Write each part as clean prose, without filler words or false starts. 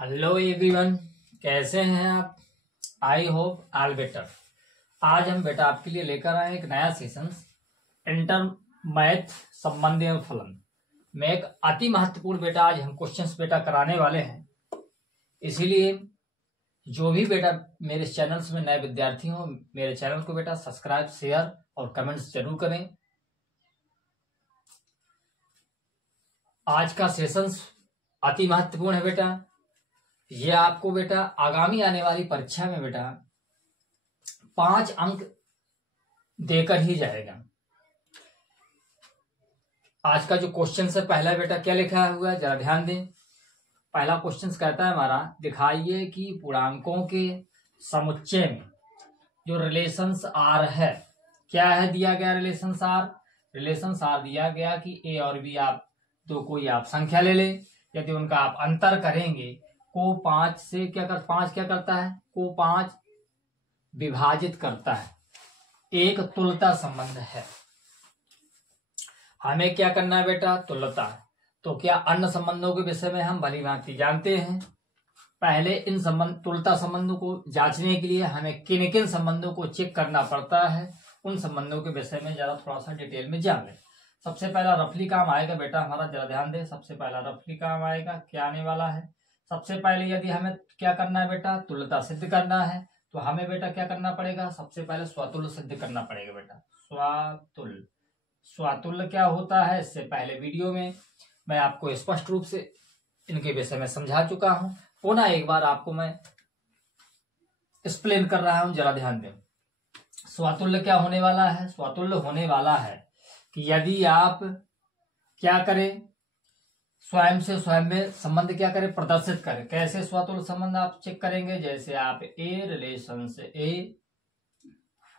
Hello everyone, कैसे हैं आप। I hope all better. आज हम बेटा आपके लिए लेकर आए एक नया सेशन इंटर मैथ संबंधी फलन में एक अति महत्वपूर्ण बेटा आज हम क्वेश्चंस बेटा कराने वाले हैं। इसीलिए जो भी बेटा मेरे चैनल्स में नए विद्यार्थी हो, मेरे चैनल को बेटा सब्सक्राइब, शेयर और कमेंट्स जरूर करें। आज का सेशन अति महत्वपूर्ण है बेटा। ये आपको बेटा आगामी आने वाली परीक्षा में बेटा 5 अंक देकर ही जाएगा। आज का जो क्वेश्चन है पहला बेटा क्या लिखा हुआ है, जरा ध्यान दें। पहला क्वेश्चन कहता है हमारा, दिखाइए कि पूर्णांकों के समुच्चय में जो रिलेशंस आर है, क्या है दिया गया रिलेशंस आर दिया गया कि ए और बी आप दो कोई आप संख्या ले ले, यदि उनका आप अंतर करेंगे को 5 से क्या करता है, को 5 विभाजित करता है। एक तुल्यता संबंध है। हमें क्या करना है बेटा, तुल्यता। तो क्या अन्य संबंधों के विषय में हम भली भांति जानते हैं। पहले इन तुल्यता संबंधों को जांचने के लिए हमें किन किन संबंधों को चेक करना पड़ता है, उन संबंधों के विषय में जरा थोड़ा सा डिटेल में जान लें। सबसे पहला रफली काम आएगा बेटा हमारा, जरा ध्यान दें। सबसे पहला रफली काम आएगा, क्या आने वाला है। सबसे पहले यदि हमें क्या करना है बेटा, तुल्यता सिद्ध करना है, तो हमें बेटा क्या करना पड़ेगा, सबसे पहले स्वतुल्य सिद्ध करना पड़ेगा बेटा। स्वतुल्य क्या होता है, इससे पहले वीडियो में मैं आपको स्पष्ट रूप से इनके विषय में समझा चुका हूं। पुनः एक बार आपको मैं एक्सप्लेन कर रहा हूं, जरा ध्यान दें। स्वतुल्य क्या होने वाला है, स्वतुल्य होने वाला है कि यदि आप क्या करें, स्वयं से स्वयं में संबंध क्या करें, प्रदर्शित करें। कैसे स्वतुल्य संबंध आप चेक करेंगे, जैसे आप ए रिलेशन से ए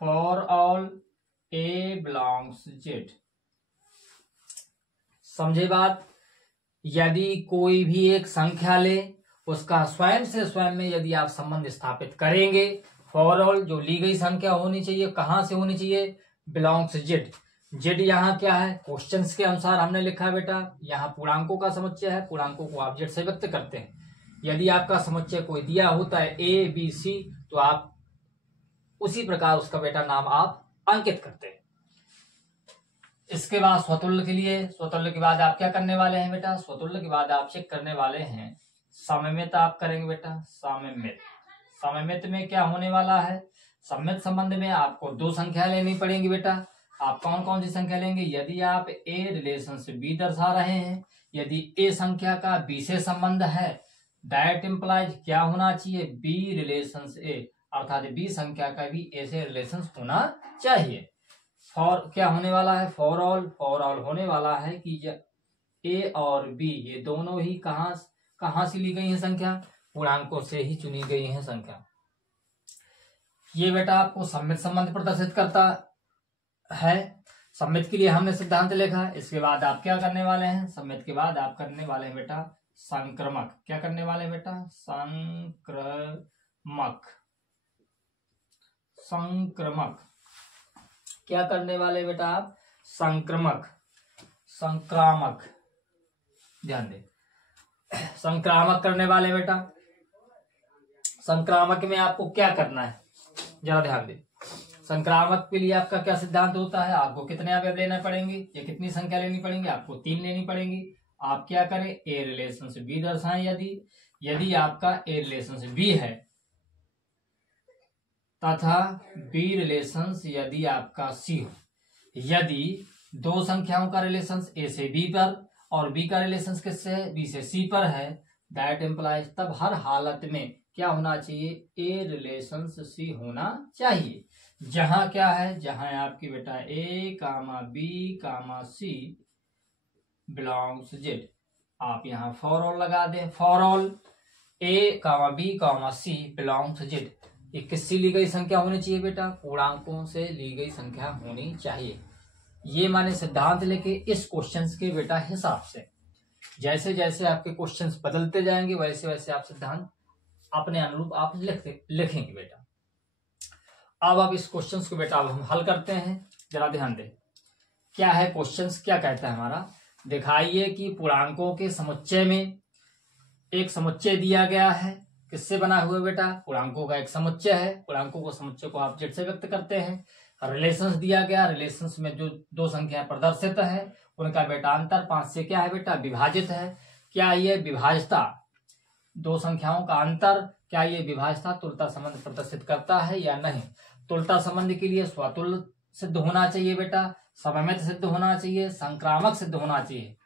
for all a belongs Z. समझे बात। यदि कोई भी एक संख्या ले, उसका स्वयं से स्वयं में यदि आप संबंध स्थापित करेंगे, फॉर ऑल जो ली गई संख्या होनी चाहिए, कहां से होनी चाहिए, बिलोंग्स जेड। जेड यहाँ क्या है, क्वेश्चंस के अनुसार हमने लिखा है बेटा, यहाँ पूर्णांकों का समुच्चय है, पूर्णांकों को आप जेड से व्यक्त करते हैं। यदि आपका समुच्चय कोई दिया होता है ए बी सी, तो आप उसी प्रकार उसका बेटा नाम आप अंकित करते हैं। इसके बाद स्वतुल्य के लिए, स्वतुल्य के बाद आप क्या करने वाले हैं बेटा, स्वतुल्य के बाद आप चेक करने वाले हैं सममित। आप करेंगे बेटा सममित। सममित में क्या होने वाला है, सममित संबंध में आपको 2 संख्या लेनी पड़ेंगी बेटा। आप कौन कौन सी संख्या लेंगे, यदि आप ए रिलेशन से बी दर्शा रहे हैं, यदि ए संख्या का बी से संबंध है, दैट इंप्लाइज क्या होना चाहिए, बी रिलेशन से ए, अर्थात बी संख्या का भी ए से रिलेशन होना चाहिए। फॉर क्या होने वाला है, फॉर ऑल होने वाला है कि ए और बी ये दोनों ही कहां से ली गई है संख्या, पूर्णांकों से ही चुनी गई है संख्या। ये बेटा आपको सममित संबंध प्रदर्शित करता है। सममित के लिए हमने सिद्धांत लिखा है। इसके बाद आप क्या करने वाले हैं, सममित के बाद आप करने वाले हैं बेटा संक्रमक। क्या करने वाले हैं बेटा, संक्रमक। क्या करने वाले बेटा आप, संक्रामक। ध्यान दें, संक्रामक करने वाले बेटा। संक्रामक में आपको क्या करना है, जरा ध्यान दें। संक्रामक के लिए आपका क्या सिद्धांत होता है, आपको कितने अवयव लेना पड़ेंगे, ये कितनी संख्या लेनी पड़ेंगी, आपको 3 लेनी पड़ेंगी। आप क्या करें, ए रिलेशन से बी दर्शाएं। यदि आपका ए रिलेशन से बी है तथा बी रिलेशन यदि आपका सी हो, यदि 2 संख्याओं का रिलेशन ए से बी पर और बी का रिलेशन किससे है, बी से सी पर है, दैट इंप्लाइज तब हर हालत में क्या होना चाहिए, ए रिलेशन सी होना चाहिए। जहां क्या है, जहां आपकी बेटा a comma b comma c belongs Z. आप यहां फॉर ऑल लगा दें, for all a comma b comma c belongs Z. ये किससे ली गई संख्या होनी चाहिए बेटा, पूर्णांकों से ली गई संख्या होनी चाहिए। ये माने सिद्धांत लेके इस क्वेश्चंस के बेटा हिसाब से, जैसे जैसे आपके क्वेश्चंस बदलते जाएंगे वैसे वैसे आप सिद्धांत अपने अनुरूप आप लिखेंगे बेटा। अब इस क्वेश्चंस को बेटा अब हम हल करते हैं, जरा ध्यान दें। क्या है क्वेश्चंस, क्या कहता है हमारा, दिखाइए कि पूर्णांकों के समुच्चय में एक समुच्चय दिया गया है, किससे बना हुआ बेटा, पूर्णांकों का एक समुच्चय है, पूर्णांकों को समुच्चय को आप जेड से व्यक्त करते हैं। रिलेशंस दिया गया, रिलेशंस में जो दो संख्या प्रदर्शित है उनका बेटा अंतर 5 से क्या है बेटा, विभाजित है। क्या ये विभाजता, दो संख्याओं का अंतर, क्या ये विभाजता तुल्यता संबंध प्रदर्शित करता है या नहीं। तुल्यता संबंध के लिए स्वतुल्य सिद्ध होना चाहिए बेटा, सममित सिद्ध होना चाहिए, संक्रामक सिद्ध होना चाहिए।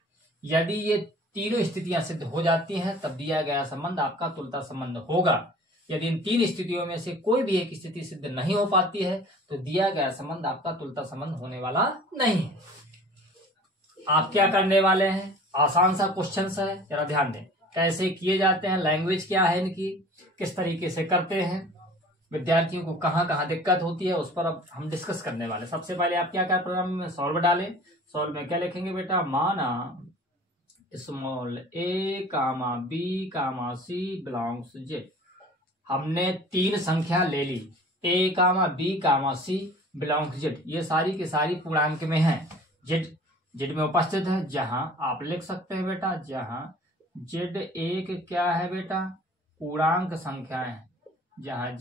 यदि ये तीनों स्थितियां सिद्ध हो जाती हैं तब दिया गया संबंध आपका तुल्यता संबंध होगा। यदि इन तीन स्थितियों में से कोई भी एक स्थिति सिद्ध नहीं हो पाती है तो दिया गया संबंध आपका तुल्यता संबंध होने वाला नहीं है। आप क्या करने वाले हैं, आसान सा क्वेश्चन है, जरा ध्यान दें कैसे किए जाते हैं, लैंग्वेज क्या है इनकी, किस तरीके से करते हैं, विद्यार्थियों को कहाँ कहाँ दिक्कत होती है उस पर अब हम डिस्कस करने वाले। सबसे पहले आप क्या कर प्रोग्राम में सॉल्व डालें। सॉल्व में क्या लिखेंगे बेटा, माना small a comma b comma c belongs Z. हमने तीन संख्या ले ली, a comma b comma c belongs Z, ये सारी की सारी पूर्णांक में है, जेड में उपस्थित है। जहां आप लिख सकते हैं बेटा, जहां जेड एक क्या है बेटा, पूर्णांक संख्याएं है, जहां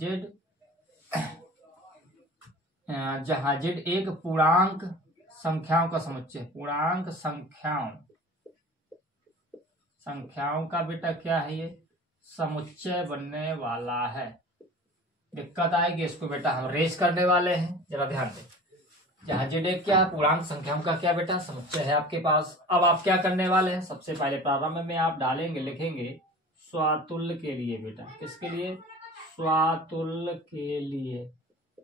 जेड एक पूर्णांक संख्याओं का समुच्चय, पूर्णांक संख्याओं का बेटा क्या है, ये समुच्चय बनने वाला है। दिक्कत आएगी इसको बेटा हम रेज करने वाले हैं, जरा ध्यान दें। जहां जेड एक क्या है, पूर्णांक संख्याओं का क्या बेटा, समुच्चय है आपके पास। अब आप क्या करने वाले हैं, सबसे पहले प्रारंभ में आप डालेंगे, लिखेंगे स्वातुल्य के लिए बेटा, किसके लिए, स्वातुल्य के लिए।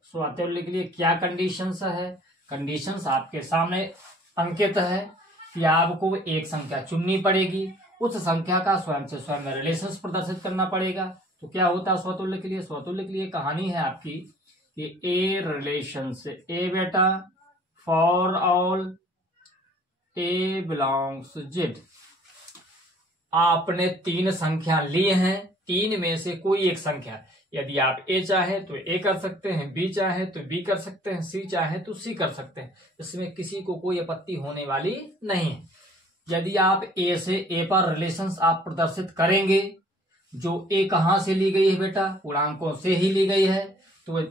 स्वातुल्य के लिए क्या कंडीशंस है, कंडीशंस आपके सामने अंकित है कि आपको एक संख्या चुननी पड़ेगी, उस संख्या का स्वयं से स्वयं में रिलेशंस प्रदर्शित करना पड़ेगा। तो क्या होता है स्वतुल्य के लिए, स्वतुल्य के लिए कहानी है आपकी कि ए रिलेशन से, ए बेटा for all a belongs Z. आपने तीन संख्या लिए हैं, तीन में से कोई एक संख्या, यदि आप ए चाहे तो ए कर सकते हैं, बी चाहे तो बी कर सकते हैं, सी चाहे तो सी कर सकते हैं, इसमें किसी को कोई आपत्ति होने वाली नहीं है। यदि आप ए से ए पर रिलेशंस आप प्रदर्शित करेंगे, जो ए कहां से ली गई है बेटा, पूर्णांकों से ही ली गई है, तो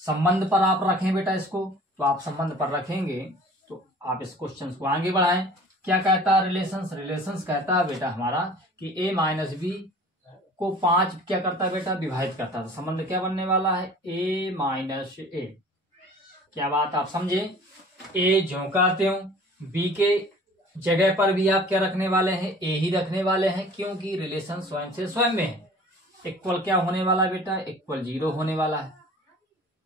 संबंध पर आप रखें बेटा इसको, तो आप संबंध पर रखेंगे तो आप इस क्वेश्चन को आगे बढ़ाएं। क्या कहता है रिलेशंस, रिलेशंस कहता है बेटा हमारा कि a माइनस बी को 5 क्या करता है बेटा, विभाजित करता है। तो संबंध क्या बनने वाला है, a माइनस ए। क्या बात आप समझे, a ज्यों का त्यों, b के जगह पर भी आप क्या रखने वाले हैं, a ही रखने वाले हैं, क्योंकि रिलेशन स्वयं से स्वयं में है। इक्वल क्या होने वाला है बेटा, इक्वल 0 होने वाला है,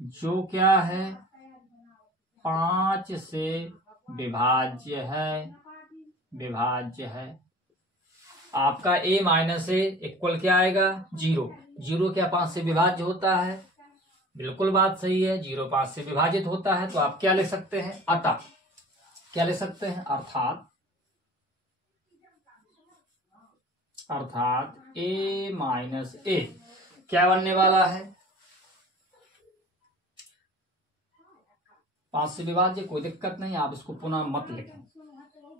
जो क्या है 5 से विभाज्य है। आपका a माइनस ए इक्वल क्या आएगा, 0। 0 क्या 5 से विभाज्य होता है, बिल्कुल बात सही है, 0 5 से विभाजित होता है। तो आप क्या लिख सकते हैं, अतः क्या लिख सकते हैं, अर्थात a माइनस ए क्या बनने वाला है, 5 से विभाज्य, कोई दिक्कत नहीं, आप इसको पुनः मत लिखें,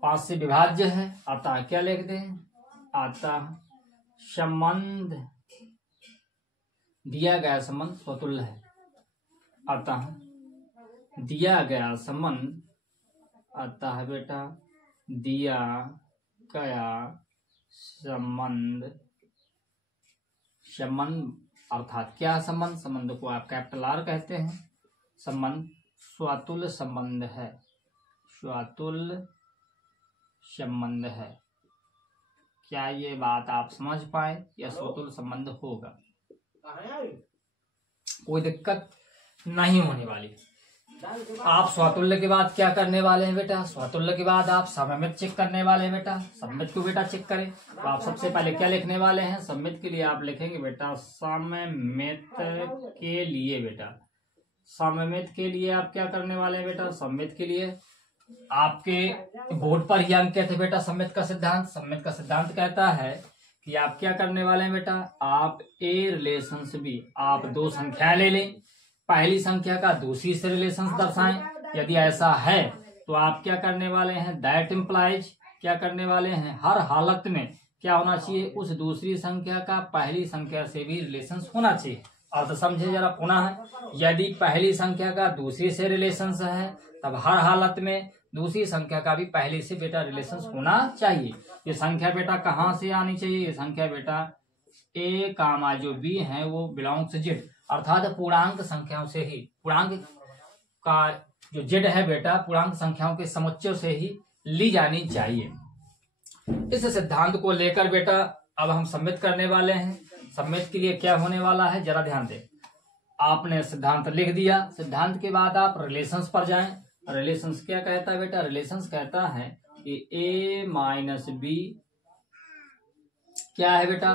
5 से विभाज्य है। अतः क्या लिख दें, अतः संबंध, दिया गया संबंध स्वतुल्य है। अतः दिया गया संबंध, अतः बेटा दिया गया संबंध अर्थात क्या संबंध, संबंध को आप कैपिटल आर कहते हैं, संबंध स्वतुल्य संबंध है, स्वतुल्य संबंध है। क्या ये बात आप समझ पाए, या स्वतुल्य संबंध होगा, कोई दिक्कत नहीं होने वाली। आप स्वतुल्य के बाद क्या करने वाले हैं बेटा, स्वतुल्य के बाद आप सममित चेक करने वाले हैं बेटा। सममित को बेटा चेक करें तो आप सबसे पहले क्या लिखने वाले हैं, सममित के लिए आप लिखेंगे बेटा सममित के लिए, बेटा सममित के लिए आप क्या करने वाले हैं बेटा, सममित के लिए आपके बोर्ड पर ही अंकित है बेटा सममित का सिद्धांत। सममित का सिद्धांत कहता है कि आप क्या करने वाले हैं बेटा, आप ए रिलेशन से भी आप दो संख्या ले लें, पहली संख्या का दूसरी से रिलेशन दर्शाएं। यदि ऐसा है तो आप क्या करने वाले हैं, दैट इम्प्लाइज क्या करने वाले हैं, हर हालत में क्या होना चाहिए, उस दूसरी संख्या का पहली संख्या से भी रिलेशंस होना चाहिए। और तो समझे जरा पुनः, यदि पहली संख्या का दूसरी से रिलेशंस है तब हर हालत में दूसरी संख्या का भी पहले से बेटा रिलेशंस होना चाहिए। ये संख्या बेटा कहाँ से आनी चाहिए, ये संख्या बेटा ए कामा जो बी है वो बिलोंग्स जेड, अर्थात पूर्णांक संख्याओं से ही, पूर्णांक का जो जेड है बेटा पूर्णांक संख्याओं के समुच्चय से ही ली जानी चाहिए। इस सिद्धांत को लेकर बेटा अब हम सम्मित करने वाले हैं। सम्मित के लिए क्या होने वाला है जरा ध्यान दें। आपने सिद्धांत लिख दिया, सिद्धांत के बाद आप रिलेशंस पर जाएं। रिलेशंस क्या कहता है बेटा, रिलेशंस कहता है कि ए माइनस बी क्या है बेटा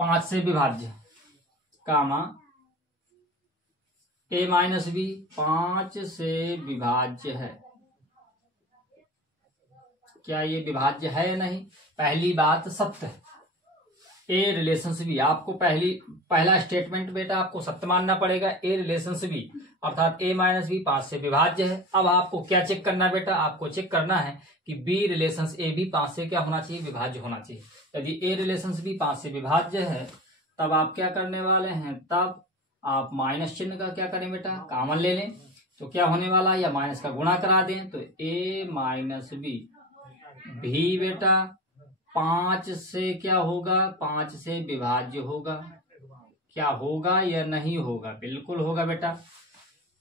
5 से विभाज्य, कामा ए माइनस बी 5 से विभाज्य है। क्या ये विभाज्य है या नहीं, पहली बात सत्य है। ए रिलेशंस बी, आपको पहला स्टेटमेंट बेटा आपको सत्य मानना पड़ेगा। ए रिलेशंस बी अर्थात ए माइनस बी 5 से विभाज्य है। अब आपको क्या चेक करना बेटा, आपको चेक करना है कि बी रिलेशंस ए भी 5 से क्या होना चाहिए, विभाज्य होना चाहिए। यदि ए रिलेशंस बी 5 से विभाज्य है तब आप क्या करने वाले हैं, तब आप माइनस चिन्ह का क्या करें बेटा, कॉमन ले लें। तो क्या होने वाला है, या माइनस का गुणा करा दें, तो ए माइनस बी भी बेटा 5 से क्या होगा, 5 से विभाज्य होगा। क्या होगा या नहीं होगा, बिल्कुल होगा बेटा।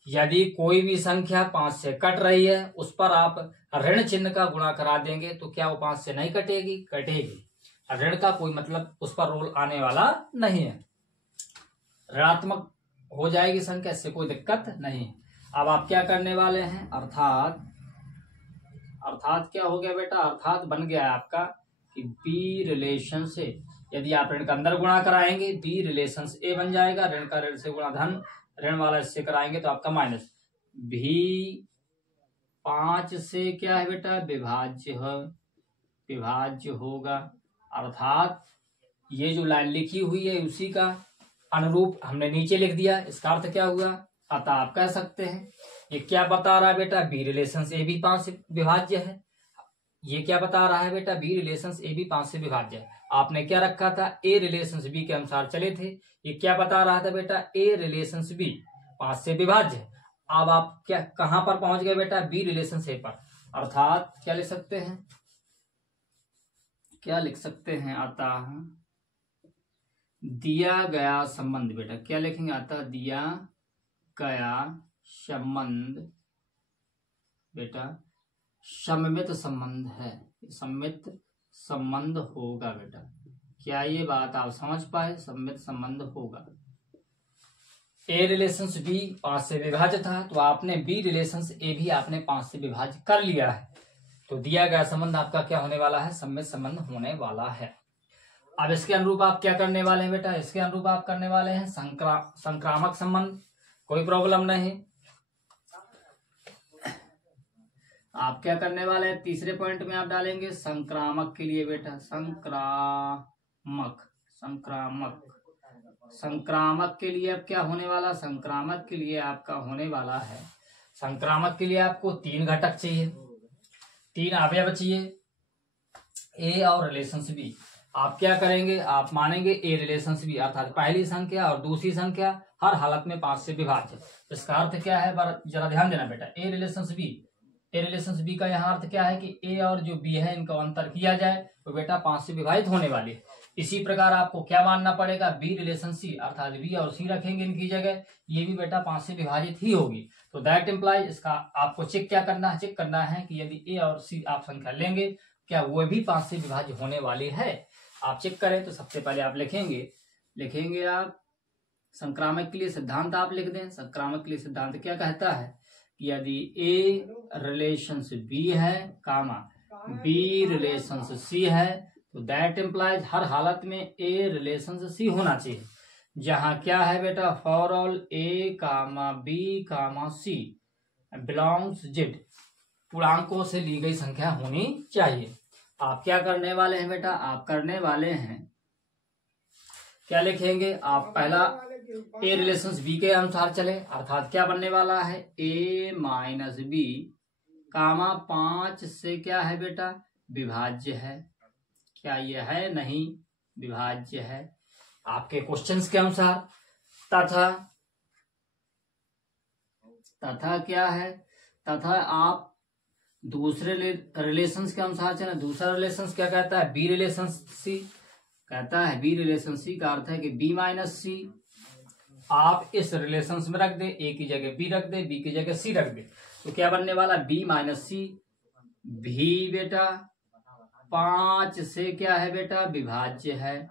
यदि कोई भी संख्या 5 से कट रही है उस पर आप ऋण चिन्ह का गुणा करा देंगे तो क्या वो 5 से नहीं कटेगी, कटेगी। ऋण का कोई मतलब उस पर रोल आने वाला नहीं है, ऋणात्मक हो जाएगी संख्या, इससे कोई दिक्कत नहीं है। अब आप क्या करने वाले हैं, अर्थात क्या हो गया बेटा, अर्थात बन गया है आपका कि बी रिलेशन से, यदि आप ऋण का अंदर गुणा कराएंगे बी रिलेशन ए बन जाएगा, ऋण का ऋण से गुणा धन, ऋण वाला इससे कराएंगे तो आपका माइनस। भी 5 से क्या है बेटा, विभाज्य होगा। अर्थात ये जो लाइन लिखी हुई है उसी का अनुरूप हमने नीचे लिख दिया। इसका अर्थ क्या हुआ, अतः आप कह सकते हैं ये क्या बता रहा है बेटा, बी रिलेशंस ए भी 5 से विभाज्य है। ये क्या बता रहा है बेटा, बी रिलेशंस ए भी 5 से विभाज्य है। आपने क्या रखा था, ए रिलेशंस बी के अनुसार चले थे। ये क्या बता रहा था बेटा, ए रिलेशंस बी 5 से विभाज्य है। अब आप क्या कहां पर पहुंच गए बेटा, बी रिलेशंस ए पर। अर्थात क्या लिख सकते हैं, क्या लिख सकते हैं, अतः दिया गया संबंध बेटा, क्या लिखेंगे, अतः दिया गया संबंध बेटा सममित संबंध है, सममित संबंध होगा बेटा। क्या ये बात आप समझ पाए, सममित संबंध होगा। ए रिलेशंस बी 5 से विभाज्य था तो आपने बी रिलेशंस ए भी आपने 5 से विभाज्य कर लिया है, तो दिया गया संबंध आपका क्या होने वाला है, सममित संबंध होने वाला है। अब इसके अनुरूप आप क्या करने वाले हैं बेटा, इसके अनुरूप आप करने वाले हैं संक्रामक संबंध। कोई प्रॉब्लम नहीं, आप क्या करने वाले हैं, तीसरे पॉइंट में आप डालेंगे संक्रामक के लिए बेटा, संक्रामक के लिए अब क्या होने वाला, संक्रामक के लिए आपका होने वाला है, संक्रामक के लिए आपको 3 घटक चाहिए, 3 अवयव चाहिए, ए और रिलेशंस बी। आप क्या करेंगे, आप मानेंगे ए रिलेशंस बी अर्थात पहली संख्या और दूसरी संख्या हर हालत में 5 से विभाज्य। इसका अर्थ क्या है, जरा ध्यान देना बेटा, ए रिलेशंस बी का यहाँ अर्थ क्या है कि ए और जो बी है इनको अंतर किया जाए तो बेटा 5 से विभाजित होने वाली है। इसी प्रकार आपको क्या मानना पड़ेगा, बी रिलेशन सी अर्थात बी और सी रखेंगे इनकी जगह, ये भी बेटा 5 से विभाजित ही होगी। तो दैट इम्प्लाइज, इसका आपको चेक क्या करना है, चेक करना है कि यदि ए और सी आप संख्या लेंगे क्या वो भी 5 से विभाजित होने वाली है। आप चेक करें तो सबसे पहले आप लिखेंगे आप संक्रामक के लिए सिद्धांत आप लिख दें। संक्रामक के लिए सिद्धांत क्या कहता है कि यदि ए रिलेशंस बी है कामा बी रिलेशंस सी है तो दैट इम्प्लाइज हर हालत में ए रिलेशंस सी होना चाहिए, जहां क्या है बेटा, for all a comma b comma c belongs Z, पूर्णांकों से ली गई संख्या होनी चाहिए। आप क्या करने वाले हैं बेटा, आप करने वाले हैं क्या लिखेंगे, आप पहला ए रिलेशंस बी के अनुसार चले, अर्थात क्या बनने वाला है, ए माइनस बी कामा 5 से क्या है बेटा, विभाज्य है। क्या ये है? नहीं, विभाज्य है। आपके क्वेश्चंस के अनुसार तथा क्या है? तथा आप दूसरे रिलेशंस के अनुसार चले। दूसरा रिलेशंस क्या कहता है? बी रिलेशन सी कहता है। बी रिलेशन सी का अर्थ है कि बी माइनस सी आप इस रिलेशन में रख दे, ए की जगह बी रख दे, बी की जगह सी रख दे, तो क्या बनने वाला? बी माइनस सी भी बेटा 5 से क्या है बेटा? विभाज्य है।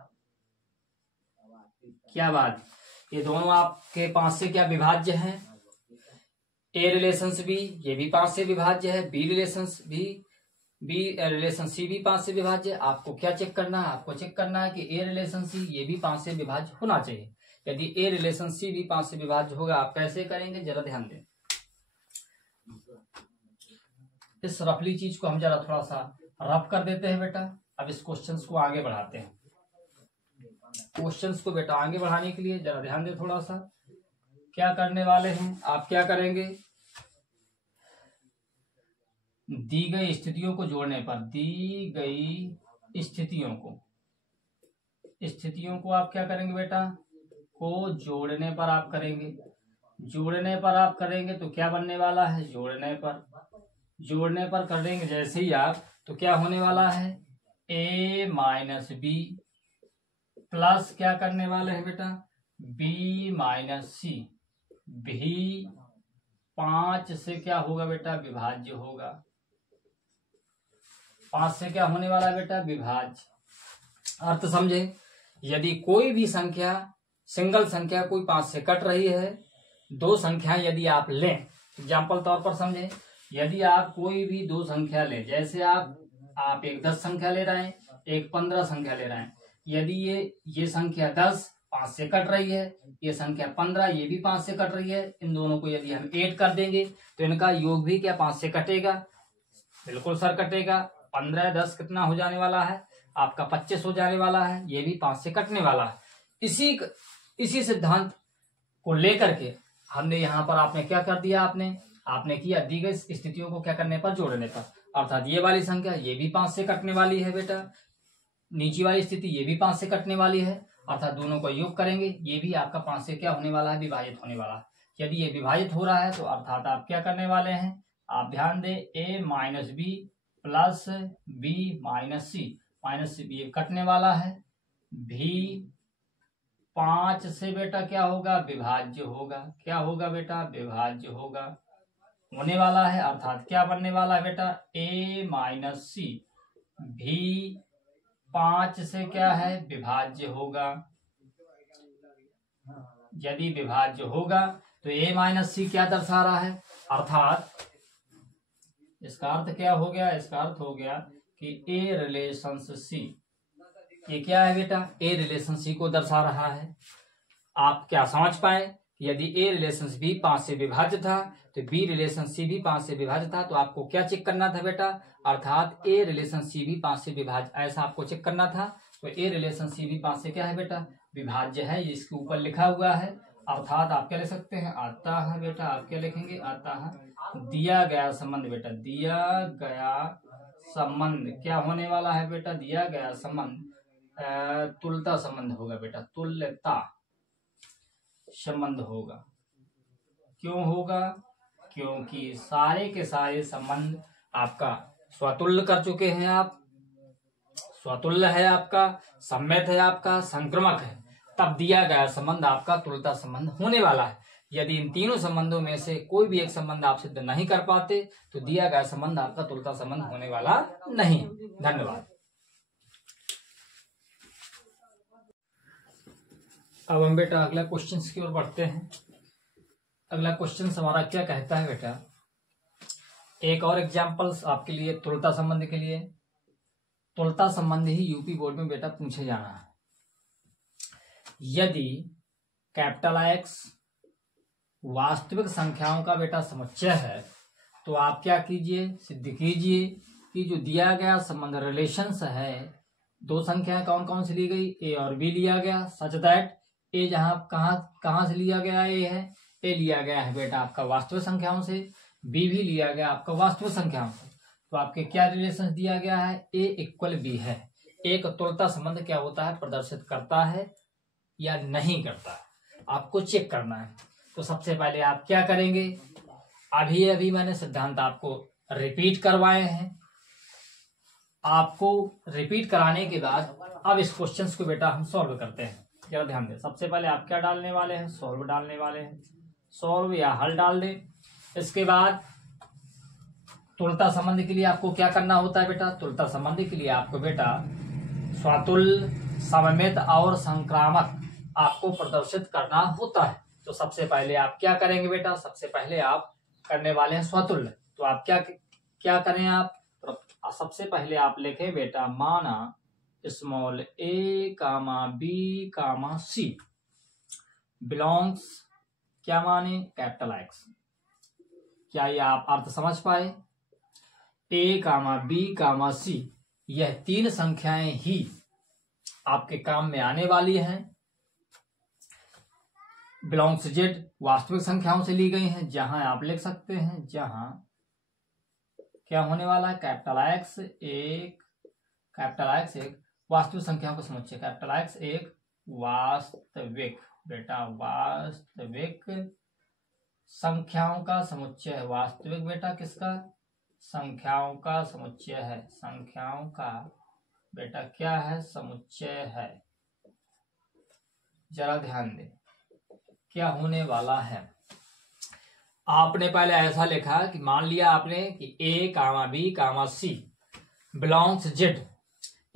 क्या बात? ये दोनों आपके 5 से क्या विभाज्य हैं? ए रिलेशंस भी, ये भी 5 से विभाज्य है। बी रिलेशंस भी, बी रिलेशन सी भी 5 से विभाज्य है। आपको क्या चेक करना है? आपको चेक करना है कि ए रिलेशन सी ये भी 5 से विभाज्य होना चाहिए। यदि ए रिलेशन सी भी 5 से विभाज्य होगा, आप कैसे करेंगे? जरा ध्यान दें। इस रफली चीज को हम जरा थोड़ा सा रफ कर देते हैं बेटा। अब इस क्वेश्चंस को आगे बढ़ाते हैं। क्वेश्चंस को बेटा आगे बढ़ाने के लिए जरा ध्यान दें थोड़ा सा। क्या करने वाले हैं? आप क्या करेंगे? दी गई स्थितियों को जोड़ने पर, दी गई स्थितियों को आप क्या करेंगे बेटा? को जोड़ने पर आप करेंगे। जोड़ने पर आप करेंगे तो क्या बनने वाला है? जोड़ने पर करेंगे जैसे ही आप, तो क्या होने वाला है? ए माइनस बी प्लस क्या करने वाले हैं बेटा? बी माइनस सी भी 5 से क्या होगा बेटा? विभाज्य होगा। 5 से क्या होने वाला है बेटा? विभाज्य। अर्थ समझे? यदि कोई भी संख्या, सिंगल संख्या कोई 5 से कट रही है, दो संख्याएं यदि आप लें, एग्जाम्पल तौर पर समझे, यदि आप कोई भी दो संख्या लें, जैसे आप एक 10 संख्या ले रहे हैं, एक 15 संख्या ले रहे हैं। यदि ये संख्या 10 5 से कट रही है, ये संख्या 15 ये भी 5 से कट रही है, इन दोनों को यदि हम ऐड कर देंगे तो इनका योग भी क्या 5 से कटेगा? बिल्कुल सर कटेगा। 15 10 कितना हो जाने वाला है? आपका 25 हो जाने वाला है। ये भी 5 से कटने वाला है। इसी सिद्धांत को लेकर के हमने यहाँ पर आपने क्या कर दिया? आपने किया दी गई स्थितियों को क्या करने पर? जोड़ने पर। अर्थात ये वाली संख्या ये भी 5 से कटने वाली है बेटा, नीचे वाली स्थिति ये भी 5 से कटने वाली है, अर्थात दोनों को योग करेंगे, ये भी आपका 5 से क्या होने वाला है? विभाजित होने वाला है। यदि ये विभाजित हो रहा है तो अर्थात आप क्या करने वाले हैं? आप ध्यान दें, a minus b plus b minus c b कटने वाला है, भी 5 से बेटा क्या होगा? विभाज्य होगा। क्या होगा बेटा? विभाज्य होगा, होने वाला है। अर्थात क्या बनने वाला है बेटा? ए माइनस सी भी 5 से क्या है? विभाज्य होगा। यदि विभाज्य होगा तो ए माइनस सी क्या दर्शा रहा है? अर्थात इसका अर्थ क्या हो गया? इसका अर्थ हो गया कि ए रिलेशन सी, ये क्या है बेटा? ए रिलेशन सी को दर्शा रहा है। आप क्या समझ पाए? यदि ए रिलेशन बी 5 से विभाज्य था तो बी रिलेशन सी भी 5 से विभाज्य था, तो आपको क्या चेक करना था बेटा? अर्थात ए रिलेशन सी भी 5 से विभाज्य, ऐसा आपको चेक करना था। तो ए रिलेशन सी भी 5 से क्या है बेटा? विभाज्य है। इसके ऊपर लिखा हुआ है। अर्थात आप क्या लिख सकते हैं? आता है बेटा, आप क्या लिखेंगे? आता है दिया गया संबंध बेटा, दिया गया संबंध क्या होने वाला है बेटा? दिया गया संबंध तुल्यता संबंध होगा बेटा, तुल्यता संबंध होगा। क्यों होगा? क्योंकि सारे के सारे संबंध आपका स्वतुल्य कर चुके हैं। आप स्वतुल्य है, आपका सम्मित है, आपका संक्रमक है, तब दिया गया संबंध आपका तुल्यता संबंध होने वाला है। यदि इन तीनों संबंधों में से कोई भी एक संबंध आप सिद्ध नहीं कर पाते तो दिया गया संबंध आपका तुल्यता संबंध होने वाला नहीं। धन्यवाद। अब हम बेटा अगला क्वेश्चन की ओर बढ़ते हैं। अगला क्वेश्चन हमारा क्या कहता है बेटा? एक और एग्जाम्पल्स आपके लिए तुल्यता संबंध के लिए। तुल्यता संबंध ही यूपी बोर्ड में बेटा पूछे जाना है। यदि कैपिटल एक्स वास्तविक संख्याओं का बेटा समुच्चय है तो आप क्या कीजिए? सिद्ध कीजिए कि जो दिया गया संबंध रिलेशंस है, दो संख्याएं कौन कौन सी ली गई? ए और बी लिया गया, सच दैट ए जहां कहां से लिया गया? ए है, ए लिया गया है बेटा आपका वास्तविक संख्याओं से, बी भी लिया गया आपका वास्तविक संख्याओं से। तो आपके क्या रिलेशन दिया गया है? ए इक्वल बी है। एक तुलता संबंध क्या होता है, प्रदर्शित करता है या नहीं करता है, आपको चेक करना है। तो सबसे पहले आप क्या करेंगे, अभी अभी मैंने सिद्धांत आपको रिपीट करवाए हैं। आपको रिपीट कराने के बाद अब इस क्वेश्चंस को बेटा हम सॉल्व करते हैं। जरा ध्यान दें, सबसे पहले आप क्या डालने वाले हैं, सॉल्व डालने वाले हैं, सॉल्व या हल डाल दें। इसके बाद तुलता संबंध के लिए आपको क्या करना होता है बेटा, तुलता संबंध के लिए आपको बेटा स्वातुल्य, सममित और संक्रामक आपको प्रदर्शित करना होता है। तो सबसे पहले आप क्या करेंगे बेटा, सबसे पहले आप करने वाले हैं स्वातुल्य। तो आप क्या क्या करें आप, तो सबसे पहले आप लिखें बेटा माना small a comma b comma c belongs, क्या माने, कैपिटल X। क्या ये आप अर्थ समझ पाए, a कामा बी कामा सी यह तीन संख्याएं ही आपके काम में आने वाली हैं। बिलोंग्स जेड वास्तविक संख्याओं से ली गई हैं, जहां आप लिख सकते हैं, जहां क्या होने वाला है, कैपिटल X एक वास्तविक संख्याओं का समुच्चय, कैपिटल X एक वास्तविक बेटा वास्तविक संख्याओं का समुच्चय है। वास्तविक बेटा किसका, संख्याओं का समुच्चय है, संख्याओं का बेटा क्या है, समुच्चय है। जरा ध्यान दें क्या होने वाला है। आपने पहले ऐसा लिखा कि मान लिया आपने कि a comma b comma c belongs Z,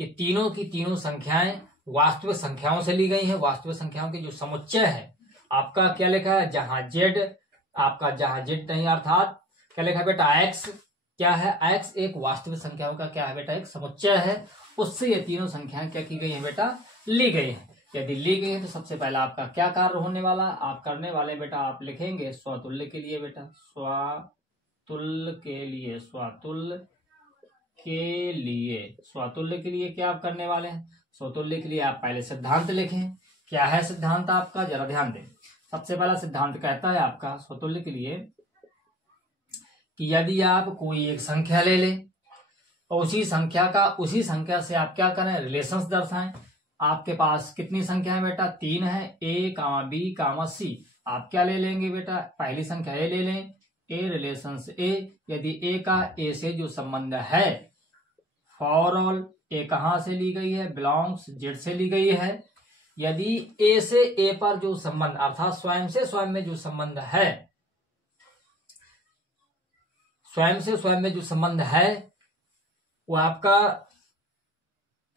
ये तीनों की तीनों संख्याएं वास्तविक संख्याओं से ली गई हैं। वास्तविक संख्याओं की जो समुच्चय है आपका क्या लिखा है, जहां जेड आपका, जहां जेड नहीं अर्थात क्या लिखा है बेटा, x क्या है, x एक वास्तविक संख्याओं का क्या है बेटा, एक समुच्चय है। उससे ये तीनों संख्याएं क्या की गई है बेटा, ली गई है। यदि ली गई है तो सबसे पहला आपका क्या कार्य होने वाला, आप करने वाले बेटा आप लिखेंगे स्वतुल्य के लिए बेटा, स्वातुल्य के लिए, स्वातुल्य के लिए, स्वातुल्य के लिए क्या आप करने वाले हैं, स्वतुल्य के लिए आप पहले सिद्धांत लिखें। क्या है सिद्धांत आपका, जरा ध्यान दें। सबसे पहला सिद्धांत कहता है आपका स्वतुल्य के लिए कि यदि आप कोई एक संख्या ले लें और उसी संख्या से आप क्या करें, रिलेशंस दर्शाएं। आपके पास कितनी संख्या है बेटा, तीन है, a कामा बी कामा सी। आप क्या ले लेंगे बेटा, पहली संख्या a ले लें, a रिलेशंस a। यदि a का a से जो संबंध है, फॉर ऑल a कहां से ली गई है, बिलोंग्स जेड से ली गई है। यदि a से a पर जो संबंध अर्थात स्वयं से स्वयं में जो संबंध है, स्वयं से स्वयं में जो संबंध है वो आपका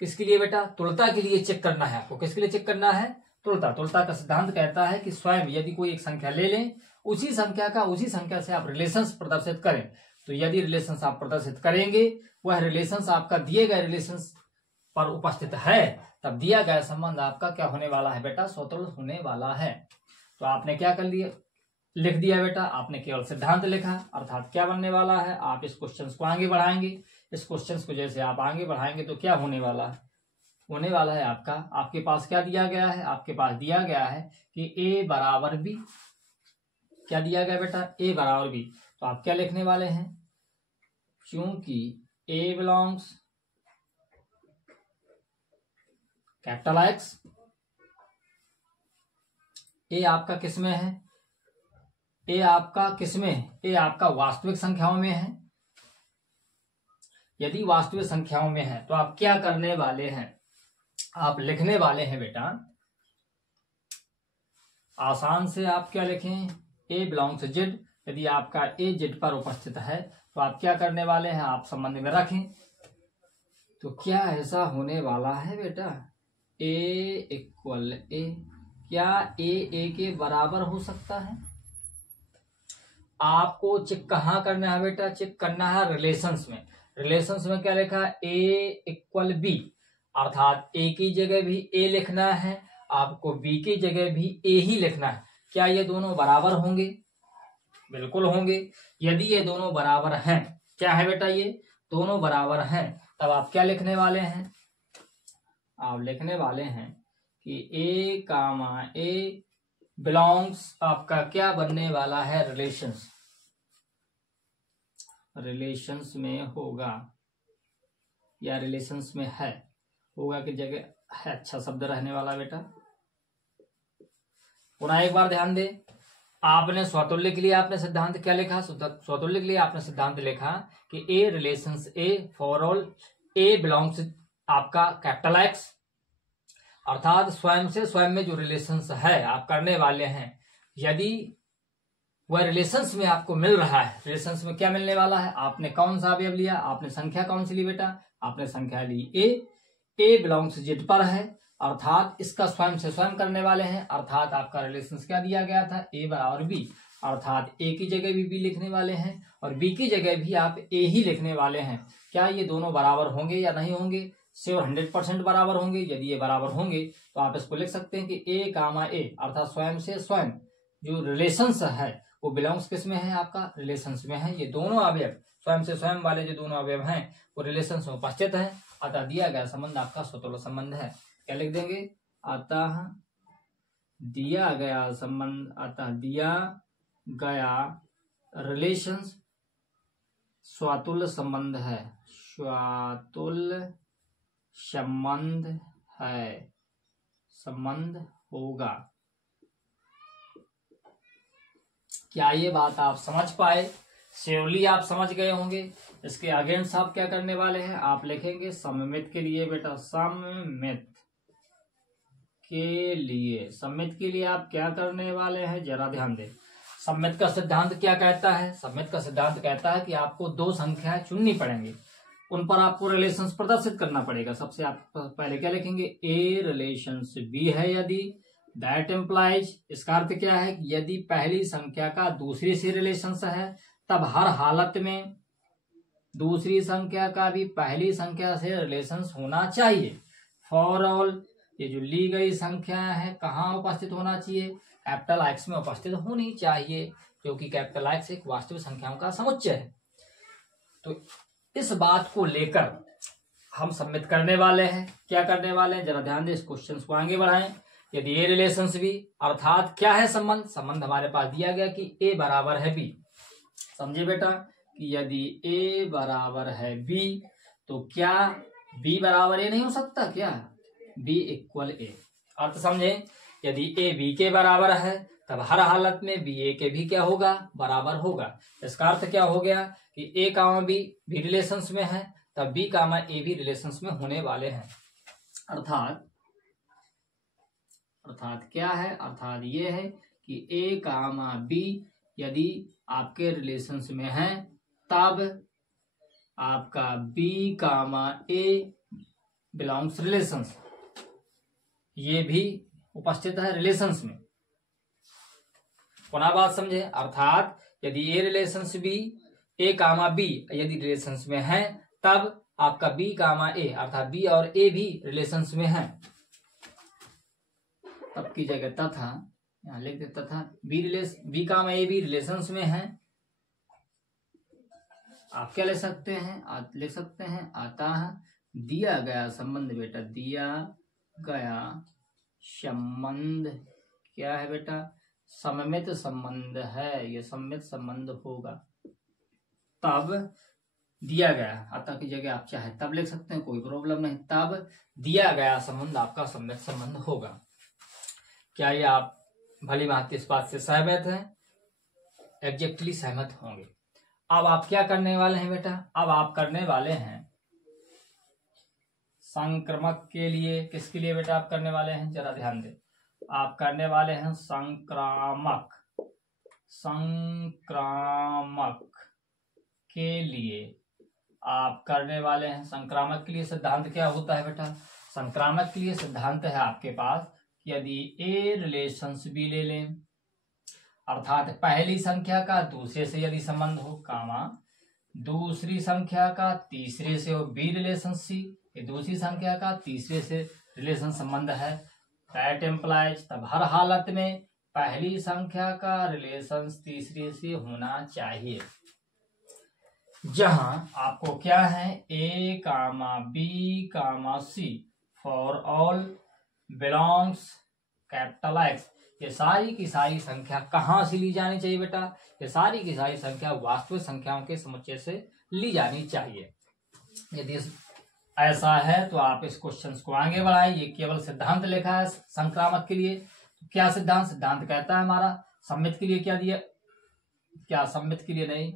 किसके लिए बेटा, तुलता के लिए चेक करना है आपको। किसके लिए चेक करना है, तुलता का सिद्धांत कहता है कि स्वयं यदि कोई एक संख्या ले लें, उसी संख्या से आप रिलेशंस प्रदर्शित करें। तो यदि रिलेशंस आप प्रदर्शित करेंगे, वह रिलेशंस आपका दिए गए रिलेशंस पर उपस्थित है, तब दिया गया संबंध आपका क्या होने वाला है बेटा, स्वतंत्र होने वाला है। तो आपने क्या कर लिया, लिख दिया बेटा, आपने केवल सिद्धांत लिखा, अर्थात क्या बनने वाला है, आप इस क्वेश्चन को आगे बढ़ाएंगे। इस क्वेश्चन को जैसे आप आगे बढ़ाएंगे तो क्या होने वाला है, होने वाला है आपका, आपके पास क्या दिया गया है, आपके पास दिया गया है कि a बराबर b, क्या दिया गया बेटा, a बराबर b। तो आप क्या लिखने वाले हैं, चूंकि a belongs capital X, a आपका किसमें है, a आपका किसमें है, a आपका वास्तविक संख्याओं में है। यदि वास्तविक संख्याओं में है तो आप क्या करने वाले हैं, आप लिखने वाले हैं बेटा, आसान से आप क्या लिखें, a बिलोंग्स जेड। यदि आपका a जेड पर उपस्थित है तो आप क्या करने वाले हैं, आप संबंध में रखें। तो क्या ऐसा होने वाला है बेटा, a इक्वल a, क्या a के बराबर हो सकता है। आपको चेक कहाँ करना है बेटा, चेक करना है रिलेशंस में। रिलेशंस में क्या लिखा है, a इक्वल b, अर्थात a की जगह भी a लिखना है, आपको b की जगह भी a ही लिखना है। क्या ये दोनों बराबर होंगे, बिल्कुल होंगे। यदि ये दोनों बराबर हैं, क्या है बेटा, ये दोनों बराबर हैं, तब आप क्या लिखने वाले हैं, आप लिखने वाले हैं कि a कामा a बिलोंग्स, आपका क्या बनने वाला है, रिलेशंस में होगा या रिलेशंस में है। होगा की जगह है अच्छा शब्द रहने वाला बेटा। पुनः एक बार ध्यान दे, आपने स्वतुल्य के लिए आपने सिद्धांत क्या लिखा? स्वतुल्य के लिए आपने सिद्धांत लिखा कि a relations a for all a belongs आपका कैपिटल एक्स, अर्थात स्वयं से स्वयं में जो रिलेशंस है आप करने वाले हैं, यदि वह रिलेशंस में आपको मिल रहा है, रिलेशंस में क्या मिलने वाला है? आपने कौन सा अवयव लिया? आपने संख्या कौन सी ली बेटा? आपने संख्या ली ए बिलोंग्स जेड पर है, अर्थात इसका स्वयं से स्वयं करने वाले हैं, अर्थात आपका रिलेशंस क्या दिया गया था? ए बराबर बी, अर्थात ए की जगह भी बी लिखने वाले हैं और बी की जगह भी आप ए ही लिखने वाले हैं। क्या ये दोनों बराबर होंगे या नहीं होंगे? श्योर 100% बराबर होंगे। यदि ये बराबर होंगे तो आप इसको लिख सकते हैं कि ए कामा ए, अर्थात स्वयं से स्वयं जो रिलेशंस है वो बिलोंग्स किस में है? आपका रिलेशंस में है। ये दोनों अवयव स्वयं से स्वयं वाले जो दोनों अवयव हैं वो रिलेशंस में उपस्थित है, अतः दिया गया संबंध आपका स्वतुल्य संबंध है। क्या लिख देंगे? अतः दिया गया संबंध, अतः दिया गया रिलेशंस स्वतुल्य संबंध है, स्वतुल्य संबंध है, संबंध होगा। क्या ये बात आप समझ पाए? श्योरली आप समझ गए होंगे। इसके अगेंस्ट आप क्या करने वाले हैं? आप लिखेंगे सममित के लिए बेटा, सममित के लिए, सममित के लिए आप क्या करने वाले हैं? जरा ध्यान दें। सममित का सिद्धांत क्या कहता है? सममित का सिद्धांत कहता है कि आपको दो संख्याएं चुननी पड़ेंगी, उन पर आपको रिलेशंस प्रदर्शित करना पड़ेगा। सबसे आप पहले क्या लिखेंगे? ए रिलेशंस बी है यदि, दैट इम्प्लाइज, इसका अर्थ क्या है? यदि पहली संख्या का दूसरी से रिलेशंस है तब हर हालत में दूसरी संख्या का भी पहली संख्या से रिलेशंस होना चाहिए। फॉर ऑल, ये जो ली गई संख्याएं हैं कहाँ उपस्थित होना चाहिए? कैपिटल एक्स में उपस्थित होनी चाहिए, क्योंकि कैपिटल एक्स एक वास्तविक संख्याओं का समुच्चय है। तो इस बात को लेकर हम सबमिट करने वाले हैं। क्या करने वाले हैं? जरा ध्यान दें, इस क्वेश्चन को आगे बढ़ाएं। यदि ए रिलेशंस बी, अर्थात क्या है संबंध? संबंध हमारे पास दिया गया कि ए बराबर है बी। समझे बेटा कि यदि ए बराबर है बी तो क्या बी बराबर ए नहीं हो सकता? क्या बी इक्वल ए? अर्थ समझे, यदि ए बी के बराबर है तब हर हालत में बी ए के भी क्या होगा? बराबर होगा। इसका अर्थ क्या हो गया कि ए कामा बी भी रिलेशंस में है, तब बी कामा ए भी रिलेशंस में होने वाले हैं। अर्थात क्या है? अर्थात ये है कि ए कामा बी यदि आपके रिलेशंस में है तब आपका बी कामा ए बिलोंग्स रिलेशंस, ये भी उपस्थित है रिलेशंस में। पुनः बात समझे, अर्थात यदि ए रिलेशंस बी, ए कामा बी यदि रिलेशंस में है तब आपका बी कामा ए, अर्थात बी और ए भी रिलेशंस में है। तब की जगह तथा यहाँ लिख दे, तथा बी कामा ए भी रिलेशंस में है। आप क्या ले सकते हैं? लिख सकते हैं अतः दिया गया संबंध बेटा, दिया गया संबंध क्या है बेटा? सममित संबंध है, ये सममित संबंध होगा। तब दिया गया, अतः की जगह आप चाहे तब लिख सकते हैं, कोई प्रॉब्लम नहीं। तब दिया गया संबंध आपका सममित संबंध होगा। क्या ये आप भली भांति इस बात से सहमत हैं? एग्जैक्टली सहमत होंगे। अब आप क्या करने वाले हैं बेटा? अब आप करने वाले हैं संक्रामक के लिए। किसके लिए बेटा आप करने वाले हैं? जरा ध्यान दें, आप करने वाले हैं संक्रामक के लिए आप करने वाले हैं। संक्रामक के लिए सिद्धांत क्या होता है बेटा? संक्रामक के लिए सिद्धांत है आपके पास, यदि ए रिलेशंस बी ले लें, अर्थात पहली संख्या का दूसरे से यदि संबंध हो, कामा दूसरी संख्या का तीसरे से हो बी रिलेशन सी, ये दूसरी संख्या का तीसरे से रिलेशन संबंध है, दैट इम्प्लाइज, तब हर हालत में पहली संख्या का रिलेशन तीसरे से होना चाहिए। जहां आपको क्या है? A comma b comma c for all belongs capital X, ये सारी की सारी संख्या कहाँ से ली जानी चाहिए बेटा? ये सारी की सारी संख्या वास्तविक संख्याओं के समुच्चय से ली जानी चाहिए। यदि ऐसा है तो आप इस क्वेश्चन को आगे बढ़ाएं। ये केवल सिद्धांत लिखा है संक्रामक के लिए। क्या सिद्धांत? सिद्धांत कहता है हमारा सम्मित के लिए क्या दिया, क्या सम्मित के लिए नहीं,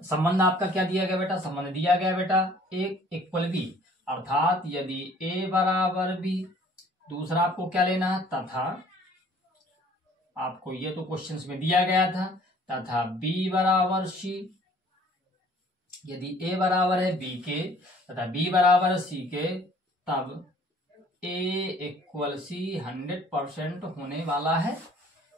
संबंध आपका क्या दिया गया बेटा? संबंध दिया गया बेटा एक इक्वल बी, अर्थात यदि ए बराबर बी, दूसरा आपको क्या लेना है? तथा, आपको ये तो क्वेश्चंस में दिया गया था, तथा बी बराबर सी। यदि ए बराबर है बी के तथा बी बराबर सी के, तब ए इक्वल सी 100% होने वाला है।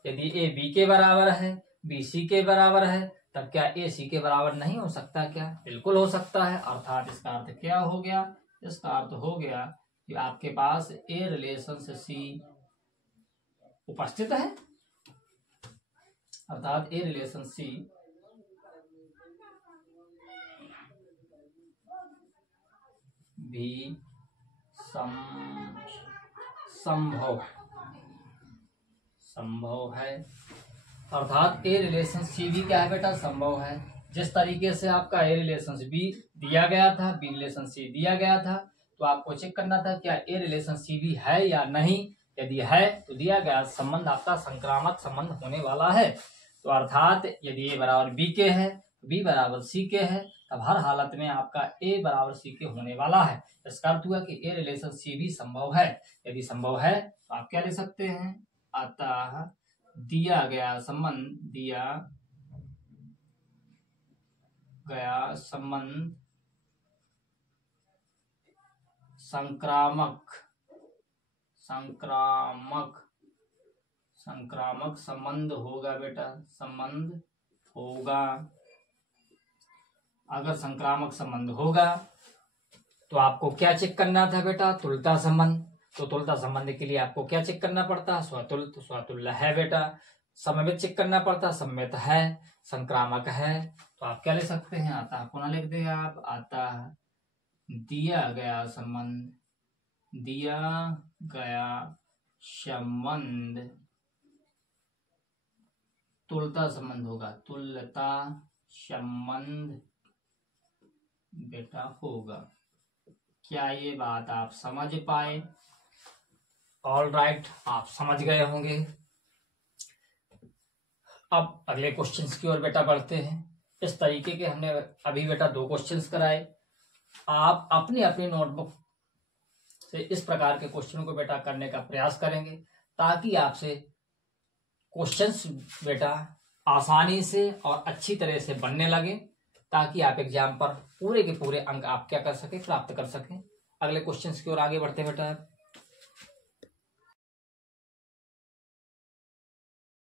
यदि ए बी के बराबर है, बी सी के बराबर है, तब क्या ए सी के बराबर नहीं हो सकता? क्या बिल्कुल हो सकता है। अर्थात इसका अर्थ क्या हो गया? इसका अर्थ हो गया कि आपके पास ए रिलेशन से सी उपस्थित है, अर्थात ए रिलेशन सी भी संभव है। अर्थात ए रिलेशन सी भी क्या है बेटा? संभव है। जिस तरीके से आपका ए रिलेशन बी दिया गया था, बी रिलेशन सी दिया गया था, तो आपको चेक करना था क्या ए रिलेशन सी भी है या नहीं। यदि है तो दिया गया संबंध आपका संक्रामक संबंध होने वाला है। तो अर्थात यदि ए बराबर बी के है, बी बराबर सी के है, तब हर हालत में आपका ए बराबर सी के होने वाला है। इसका अर्थ हुआ कि ए रिलेशन सी भी संभव है। यदि संभव है तो आप क्या ले सकते हैं? अतः दिया गया संबंध संक्रामक संबंध होगा बेटा, संबंध होगा। अगर संक्रामक संबंध होगा तो आपको क्या चेक करना था बेटा? तुल्यता संबंध। तो तुल्यता संबंध के लिए आपको क्या चेक करना पड़ता है? स्वतुल्य। तो स्वतुल्य है बेटा। सममित चेक करना पड़ता, सममित है। संक्रामक है, तो आप क्या ले सकते हैं? अतः पुनः लिख दें आप, अतः दिया गया संबंध तुल्यता संबंध होगा, तुल्यता संबंध बेटा होगा। क्या ये बात आप समझ पाए? ऑल राइट, आप समझ गए होंगे। अब अगले क्वेश्चंस की ओर बेटा बढ़ते हैं। इस तरीके के हमने अभी बेटा 2 क्वेश्चंस कराए। आप अपनी अपनी नोटबुक से इस प्रकार के क्वेश्चनों को बेटा करने का प्रयास करेंगे, ताकि आपसे क्वेश्चंस बेटा आसानी से और अच्छी तरह से बनने लगे, ताकि आप एग्जाम पर पूरे के पूरे अंक आप क्या कर सके? प्राप्त कर सकें। अगले क्वेश्चंस की ओर आगे बढ़ते बेटा।